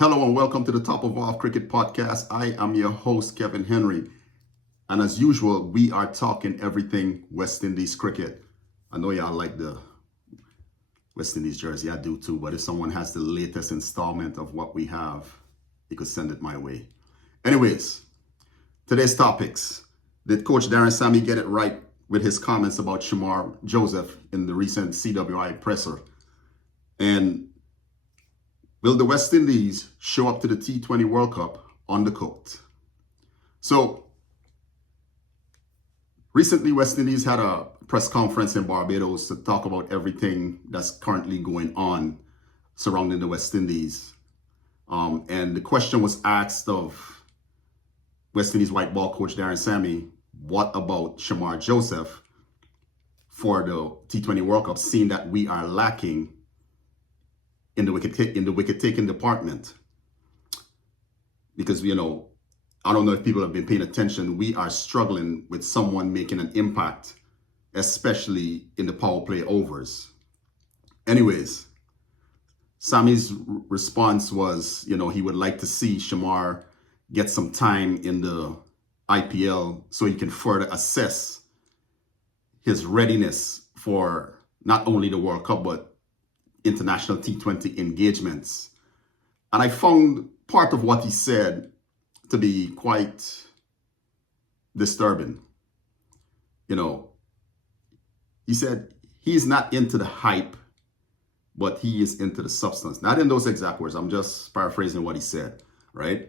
Hello and welcome to the Top of Off Cricket Podcast. I am your host, Kevin Henry. And as usual, we are talking everything West Indies cricket. I know y'all like the West Indies jersey. I do too. But if someone has the latest installment of what we have, you could send it my way. Anyways, today's topics. Did Coach Darren Sammy get it right with his comments about Shamar Joseph in the recent CWI presser? And will the West Indies show up to the T20 World Cup undercooked? So, recently West Indies had a press conference in Barbados to talk about everything that's currently going on surrounding the West Indies. And the question was asked of West Indies white ball coach Darren Sammy, what about Shamar Joseph for the T20 World Cup, seeing that we are lacking in the wicket taking department? Because, I don't know if people have been paying attention. We are struggling with someone making an impact, especially in the power play overs. Anyways, Sammy's response was, he would like to see Shamar get some time in the IPL so he can further assess his readiness for not only the World Cup, but international T20 engagements. And I found part of what he said to be quite disturbing. He said he's not into the hype, but he is into the substance. Not in those exact words. I'm just paraphrasing what he said, right?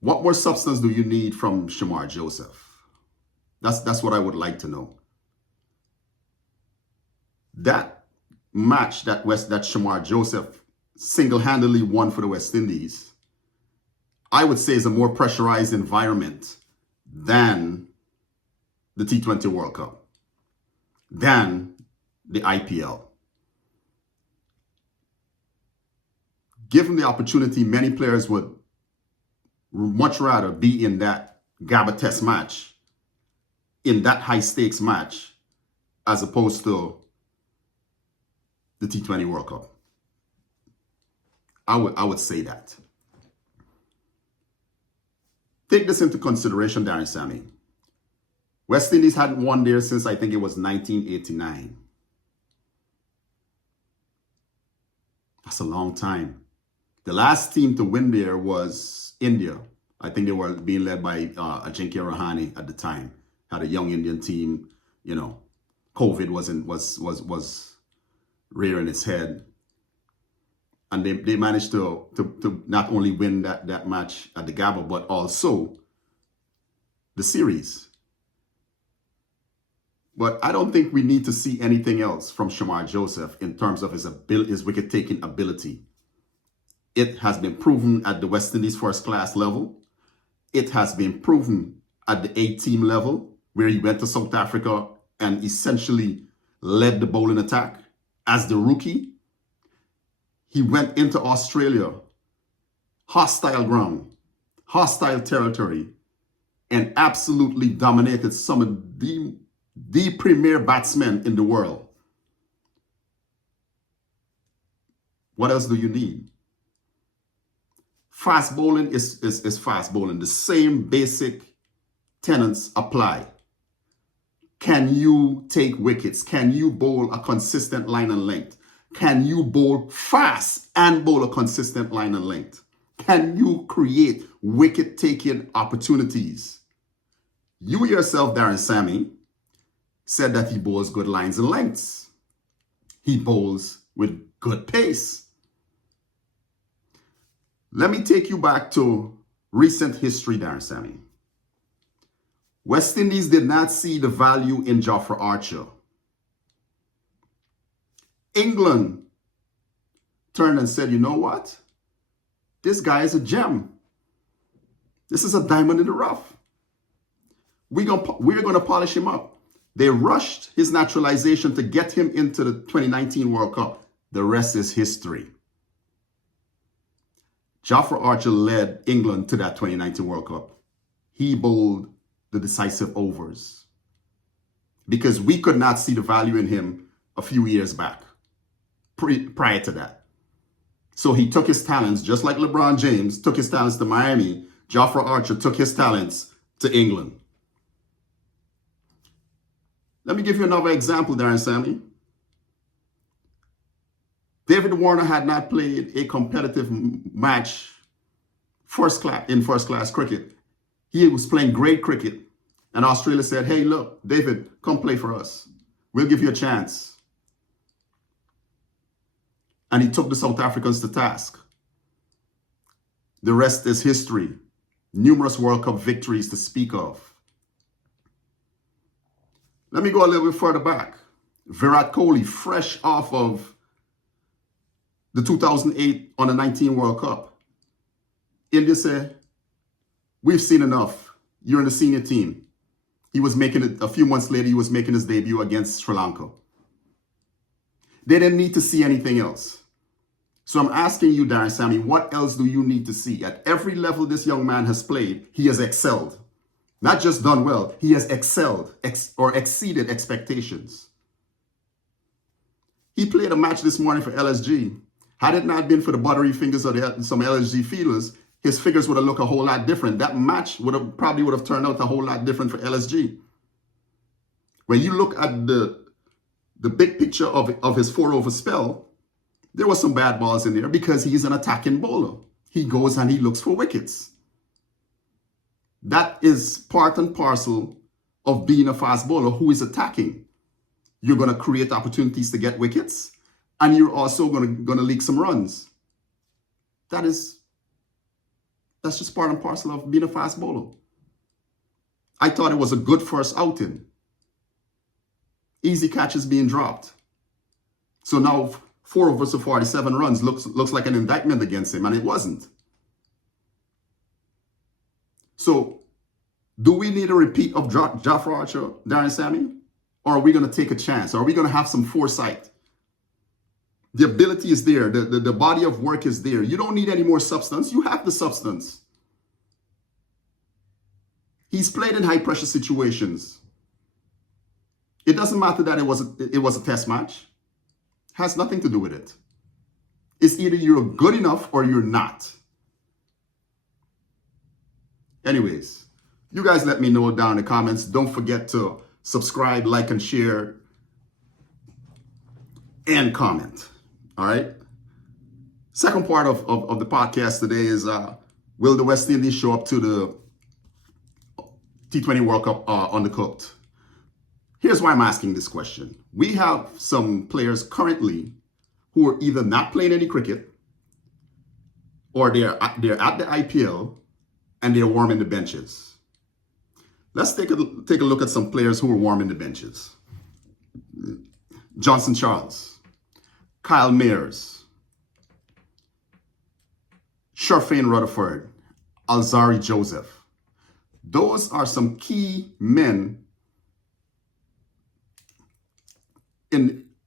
What more substance do you need from Shamar Joseph? That's what I would like to know. That match that Shamar Joseph single-handedly won for the West Indies, I would say is a more pressurized environment than the T20 World Cup, than the IPL. Given the opportunity, many players would much rather be in that Gabba Test match, in that high-stakes match, as opposed to the T20 World Cup. I would say that. Take this into consideration, Darren Sammy. West Indies hadn't won there since I think it was 1989. That's a long time. The last team to win there was India. I think they were being led by Ajinkya Rahane at the time. Had a young Indian team. COVID was rearing its head. And they managed to not only win that match at the Gabba, but also the series. But I don't think we need to see anything else from Shamar Joseph in terms of his wicket-taking ability. It has been proven at the West Indies first-class level. It has been proven at the A-team level, where he went to South Africa and essentially led the bowling attack as the rookie. He went into Australia, hostile ground, hostile territory, and absolutely dominated some of the premier batsmen in the world. What else do you need? Fast bowling is fast bowling. The same basic tenets apply. Can you take wickets? Can you bowl a consistent line and length? Can you bowl fast and bowl a consistent line and length? Can you create wicket-taking opportunities? You yourself, Darren Sammy, said that he bowls good lines and lengths. He bowls with good pace. Let me take you back to recent history, Darren Sammy. West Indies did not see the value in Jofra Archer. England turned and said, you know what? This guy is a gem. This is a diamond in the rough. We're going to polish him up. They rushed his naturalization to get him into the 2019 World Cup. The rest is history. Jofra Archer led England to that 2019 World Cup. He bowled the decisive overs because we could not see the value in him a few years back, prior to that. So he took his talents, just like LeBron James took his talents to Miami. Jofra Archer took his talents to England. Let me give you another example, Darren, Sammy. David Warner had not played a competitive match in first class cricket. He was playing great cricket. And Australia said, hey, look, David, come play for us. We'll give you a chance. And he took the South Africans to task. The rest is history. Numerous World Cup victories to speak of. Let me go a little bit further back. Virat Kohli, fresh off of the 2008 Under-19 World Cup. India said, we've seen enough. You're in the senior team. He was making it, a few months later, he was making his debut against Sri Lanka. They didn't need to see anything else. So I'm asking you, Darren, Sammy, what else do you need to see? At every level this young man has played, he has excelled. Not just done well, he has excelled or exceeded expectations. He played a match this morning for LSG. Had it not been for the buttery fingers of some LSG fielders, his figures would have looked a whole lot different. That match probably would have turned out a whole lot different for LSG. When you look at the big picture of his 4-over spell, there was some bad balls in there because he's an attacking bowler. He goes and he looks for wickets. That is part and parcel of being a fast bowler who is attacking. You're going to create opportunities to get wickets, and you're also going to leak some runs. That's just part and parcel of being a fast bowler. I thought it was a good first outing. Easy catches being dropped. So now 4 overs of 47 runs looks like an indictment against him, and it wasn't. So do we need a repeat of Jofra Archer, Darren, Sammy? Or are we going to take a chance? Are we going to have some foresight? The ability is there. The body of work is there. You don't need any more substance. You have the substance. He's played in high pressure situations. It doesn't matter that it was a test match. Has nothing to do with it. It's either you're good enough or you're not. Anyways, you guys let me know down in the comments. Don't forget to subscribe, like, and share, and comment. All right. Second part of the podcast today is, will the West Indies show up to the T20 World Cup undercooked? Here's why I'm asking this question. We have some players currently who are either not playing any cricket or they're at the IPL and they're warming the benches. Let's take a look at some players who are warming the benches. Johnson Charles, Kyle Mayers, Sharfane Rutherford, Alzari Joseph. Those are some key men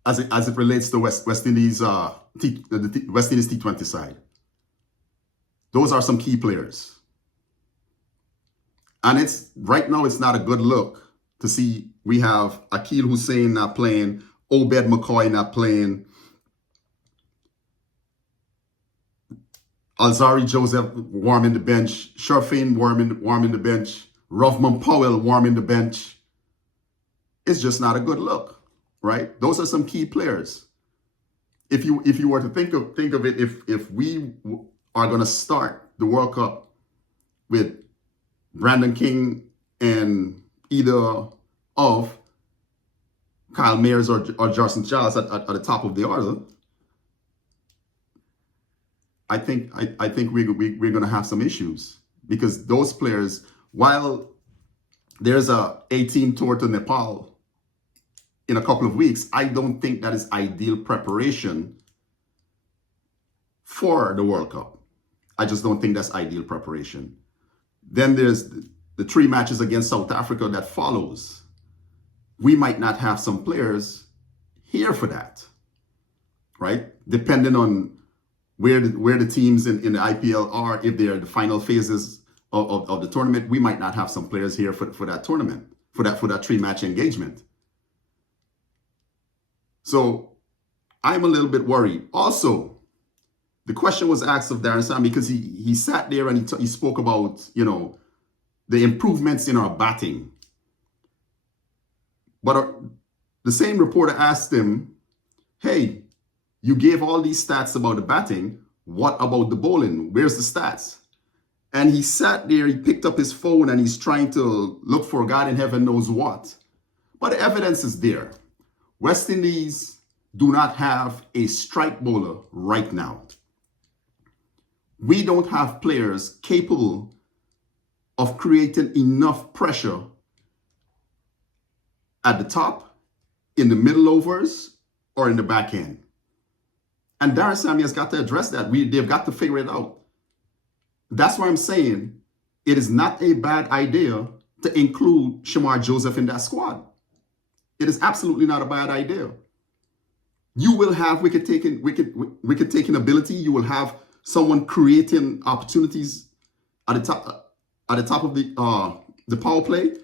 as it relates to West Indies the West Indies T20 side. Those are some key players. And right now it's not a good look to see we have Akil Hussain not playing, Obed McCoy not playing, Alzari Joseph warming the bench, Sharfane warming the bench, Rovman Powell warming the bench. It's just not a good look, right? Those are some key players. If you were to think of it, if we are going to start the World Cup with Brandon King and either of Kyle Mayers or Johnson Charles at the top of the order, I think we're going to have some issues, because those players, while there's a team tour to Nepal in a couple of weeks, I don't think that is ideal preparation for the World Cup. I just don't think that's ideal preparation. Then there's the 3 matches against South Africa that follows. We might not have some players here for that, right? Depending on where the teams in the IPL are, if they're the final phases of the tournament, we might not have some players here for that tournament, for that 3-match engagement. So I'm a little bit worried. Also, The question was asked of Darren Sammy because he sat there and he spoke about, the improvements in our batting. But the same reporter asked him, hey, you gave all these stats about the batting. What about the bowling? Where's the stats? And he sat there, he picked up his phone and he's trying to look for God in heaven knows what. But the evidence is there. West Indies do not have a strike bowler right now. We don't have players capable of creating enough pressure at the top, in the middle overs, or in the back end. And Darren Sammy has got to address that. They've got to figure it out. That's why I'm saying it is not a bad idea to include Shamar Joseph in that squad. It is absolutely not a bad idea. You will have wicket-taking ability. You will have someone creating opportunities at the top of the power play,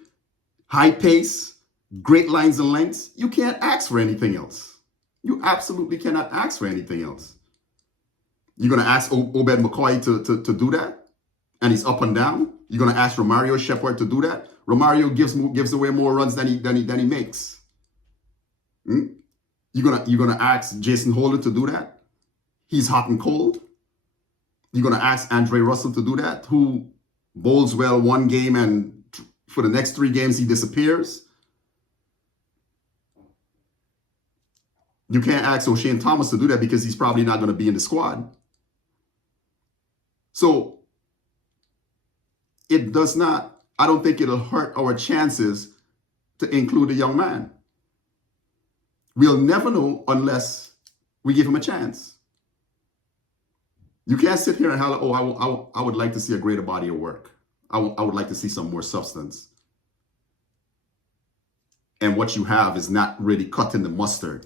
high pace, great lines and lengths. You can't ask for anything else. You absolutely cannot ask for anything else. You're going to ask Obed McCoy to do that? And he's up and down? You're going to ask Romario Shepherd to do that? Romario gives away more runs than he makes. You're gonna ask Jason Holder to do that? He's hot and cold. You're gonna ask Andre Russell to do that, who bowls well one game and for the next 3 games he disappears. You can't ask O'Shane Thomas to do that because he's probably not going to be in the squad. So it does not, I don't think it'll hurt our chances to include a young man. We'll never know unless we give him a chance. You can't sit here and holler, oh, I would like to see a greater body of work. I would like to see some more substance. And what you have is not really cutting the mustard.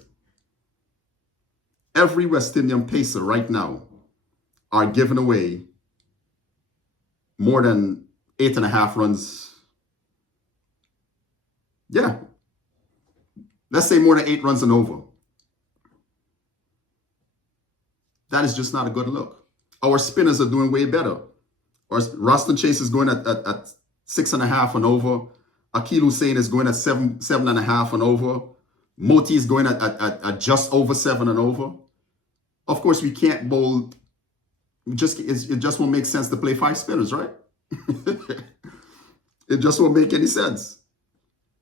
Every West Indian pacer right now are giving away more than 8.5 runs. Yeah. Let's say more than 8 runs and over. That is just not a good look. Our spinners are doing way better. Roston Chase is going at 6.5 and over. Akil Hussain is going at 7.5 and over. Moti is going at just over 7 and over. Of course, we can't bowl. It just won't make sense to play 5 spinners, right? It just won't make any sense.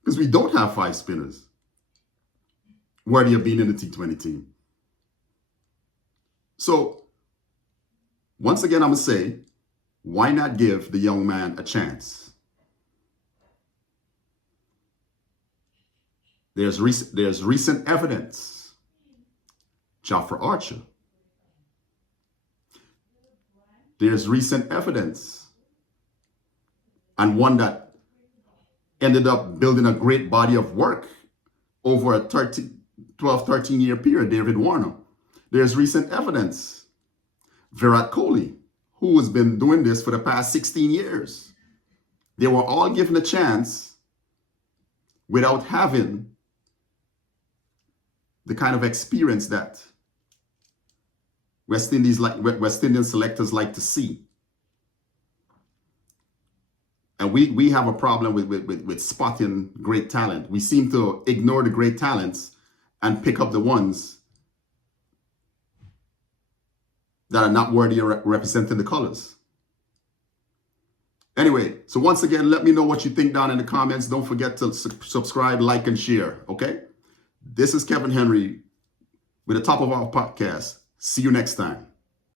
Because we don't have 5 spinners worthy of being in the T20 team. So, once again, I'm going to say, why not give the young man a chance? There's recent evidence. Jofra Archer. There's recent evidence. And one that ended up building a great body of work over a 12, 13-year period, David Warner. There's recent evidence. Virat Kohli, who has been doing this for the past 16 years. They were all given a chance without having the kind of experience that West Indian selectors like to see. And we have a problem with spotting great talent. We seem to ignore the great talents and pick up the ones that are not worthy of representing the colors. Anyway, so once again, let me know what you think down in the comments. Don't forget to subscribe, like, and share, okay? This is Kevin Henry with the Top of Our Podcast. See you next time.